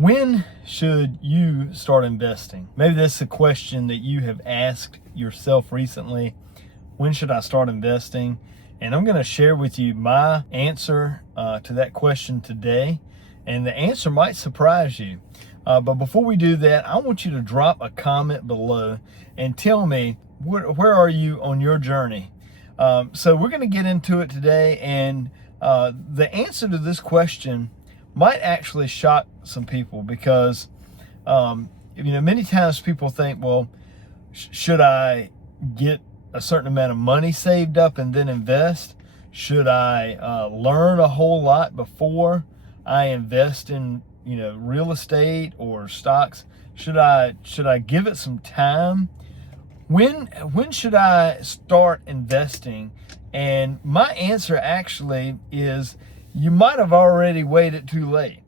When should you start investing? Maybe that's a question that you have asked yourself recently. When should I start investing? And I'm going to share with you my answer to that question today. And the answer might surprise you. But before we do that, I want you to drop a comment below and tell me, where are you on your journey? So we're going to get into it today. And the answer to this question might actually shock some people because, many times people think, well, should I get a certain amount of money saved up and then invest? Should I learn a whole lot before I invest in, real estate or stocks? Should I give it some time? When should I start investing? And my answer actually is, you might have already waited too late.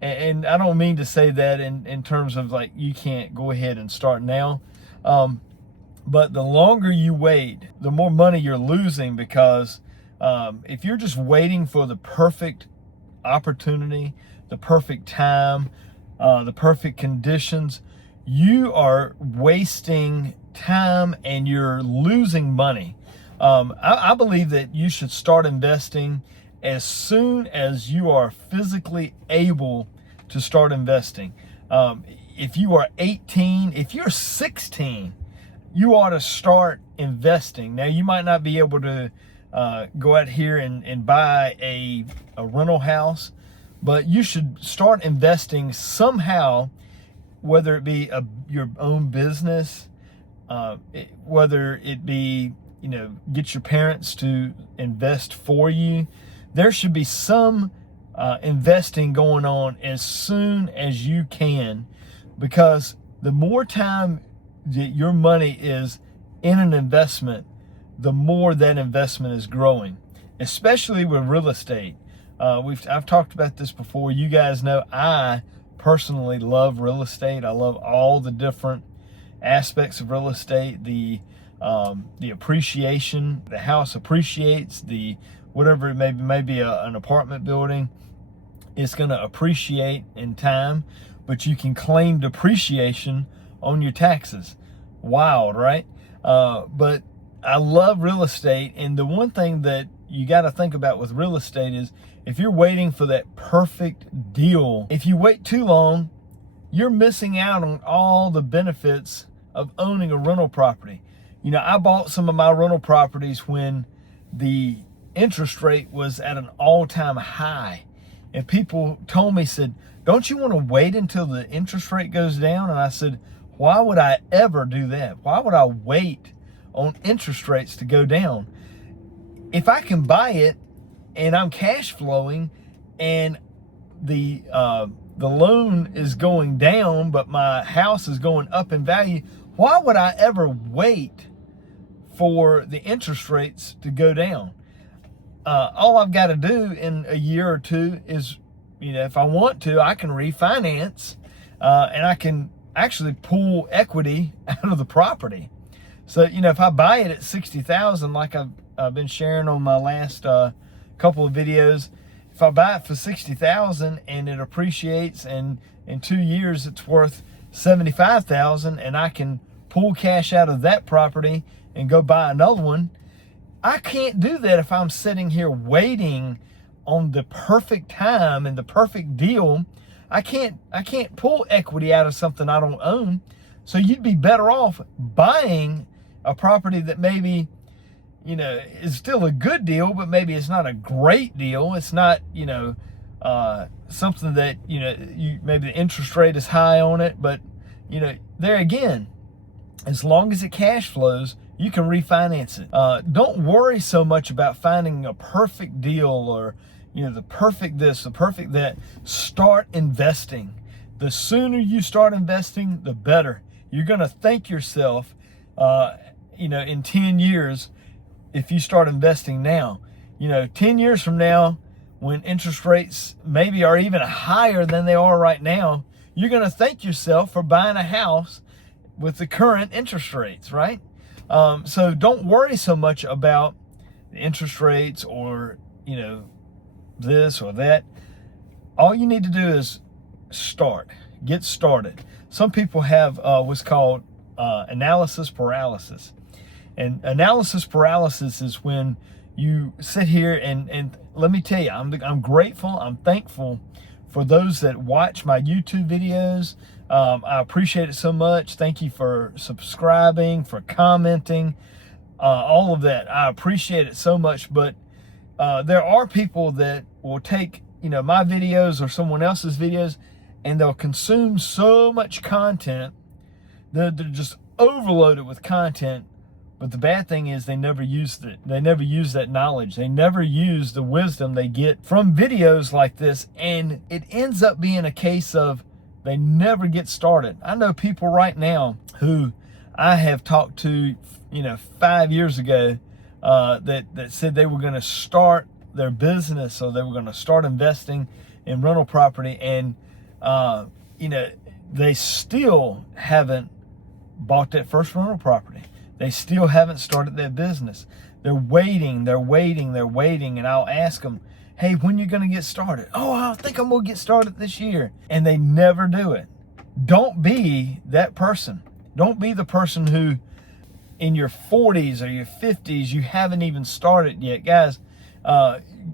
And I don't mean to say that in terms of like you can't go ahead and start now. But the longer you wait, the more money you're losing, because if you're just waiting for the perfect opportunity, the perfect time, the perfect conditions, you are wasting time and you're losing money. I believe that you should start investing as soon as you are physically able to start investing. If you are 18, if you're 16, you ought to start investing. Now, you might not be able to go out here and buy a rental house, but you should start investing somehow, whether it be your own business, whether it be, get your parents to invest for you. There should be some investing going on as soon as you can, because the more time that your money is in an investment, the more that investment is growing, especially with real estate. I've talked about this before. You guys know I personally love real estate. I love all the different aspects of real estate. The appreciation, the house appreciates, whatever it may be, maybe an apartment building, it's going to appreciate in time, but you can claim depreciation on your taxes. Wild, right? But I love real estate, and the one thing that you got to think about with real estate is, if you're waiting for that perfect deal, if you wait too long, you're missing out on all the benefits of owning a rental property. I bought some of my rental properties when the interest rate was at an all-time high. And people told me, said, don't you want to wait until the interest rate goes down? And I said, why would I ever do that? Why would I wait on interest rates to go down? If I can buy it and I'm cash flowing and the loan is going down, but my house is going up in value, why would I ever wait for the interest rates to go down? All I've got to do in a year or two is, if I want to, I can refinance and I can actually pull equity out of the property. So, if I buy it at $60,000, like I've been sharing on my last couple of videos, if I buy it for $60,000 and it appreciates, and in 2 years it's worth $75,000, and I can pull cash out of that property and go buy another one. I can't do that if I'm sitting here waiting on the perfect time and the perfect deal. I can't pull equity out of something I don't own. So you'd be better off buying a property that maybe, is still a good deal, but maybe it's not a great deal. It's not, something that, maybe the interest rate is high on it, but, there again, as long as it cash flows, you can refinance it. Don't worry so much about finding a perfect deal or, the perfect this, the perfect that. Start investing. The sooner you start investing, the better. You're going to thank yourself, in 10 years, if you start investing now. 10 years from now, when interest rates maybe are even higher than they are right now, you're going to thank yourself for buying a house with the current interest rates, right? So don't worry so much about the interest rates or, this or that. All you need to do is get started. Some people have what's called analysis paralysis. And analysis paralysis is when you sit here and let me tell you, I'm grateful, I'm thankful for those that watch my YouTube videos. I appreciate it so much. Thank you for subscribing, for commenting, all of that. I appreciate it so much. But there are people that will take, my videos or someone else's videos, and they'll consume so much content that they're just overloaded with content. But the bad thing is they never use it. They never use that knowledge. They never use the wisdom they get from videos like this. And it ends up being a case of they never get started. I know people right now who I have talked to, 5 years ago, that said they were going to start their business, or they were going to start investing in rental property. And, they still haven't bought that first rental property. They still haven't started their business. They're waiting. And I'll ask them, hey, when you going to get started? Oh, I think I'm going to get started this year. And they never do it. Don't be that person. Don't be the person who in your 40s or your 50s, you haven't even started yet. Guys,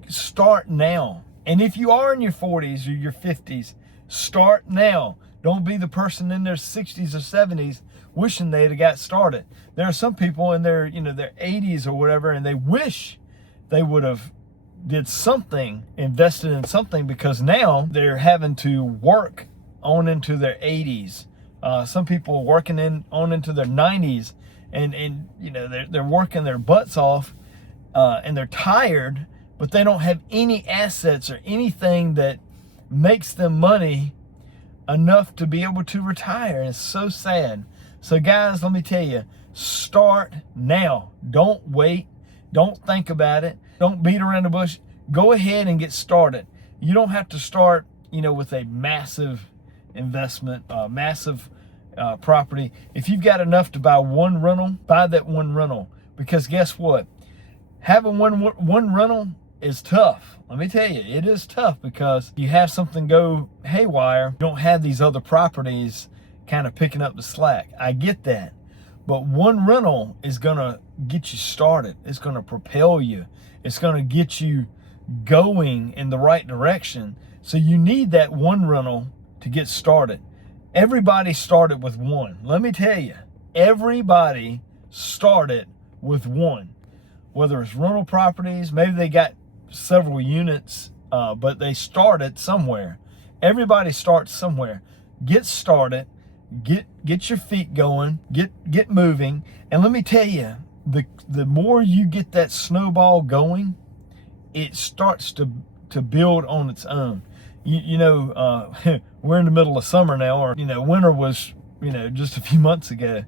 start now. And if you are in your 40s or your 50s, start now. Don't be the person in their 60s or 70s wishing they'd have got started. There are some people in their, their 80s or whatever, and they wish they would have did something, invested in something, because now they're having to work on into their 80s. Some people are working on into their 90s, and they're working their butts off, and they're tired, but they don't have any assets or anything that makes them money enough to be able to retire. And it's so sad. So guys, let me tell you, start now. Don't wait. Don't think about it. Don't beat around the bush. Go ahead and get started. You don't have to start, with a massive investment, massive property. If you've got enough to buy one rental, buy that one rental. Because guess what? Having one rental is tough. Let me tell you, it is tough, because you have something go haywire. You don't have these other properties kind of picking up the slack. I get that. But one rental is going to get you started. It's going to propel you. It's going to get you going in the right direction. So you need that one rental to get started. Everybody started with one. Let me tell you, everybody started with one. Whether it's rental properties, maybe they got several units, but they started somewhere. Everybody starts somewhere. Get started. Get your feet going, get moving. And let me tell you, the more you get that snowball going, it starts to build on its own. We're in the middle of summer now, or winter was just a few months ago.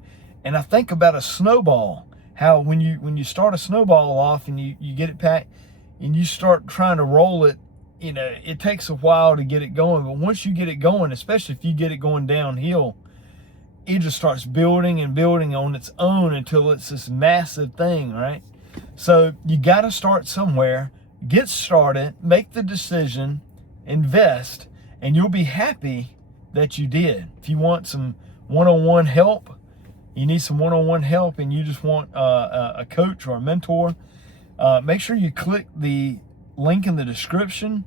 And I think about a snowball, how when you start a snowball off and you get it packed and you start trying to roll it, it takes a while to get it going. But once you get it going, especially if you get it going downhill, it just starts building and building on its own until it's this massive thing, right? So you got to start somewhere. Get started, make the decision, invest, and you'll be happy that you did. If you want some one-on-one help, you need some one-on-one help, and you just want a coach or a mentor, make sure you click the link in the description.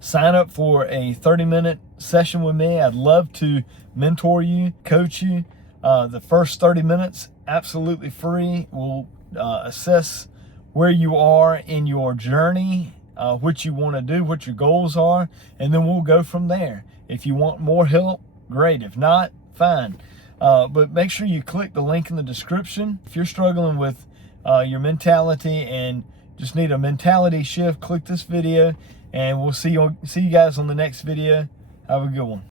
Sign up for a 30-minute session with me. I'd love to mentor you, coach you. The first 30 minutes, absolutely free. We'll assess where you are in your journey, what you want to do, what your goals are, and then we'll go from there. If you want more help, great. If not, fine. But make sure you click the link in the description. If you're struggling with your mentality and just need a mentality shift, click this video, and we'll see you guys on the next video. Have a good one.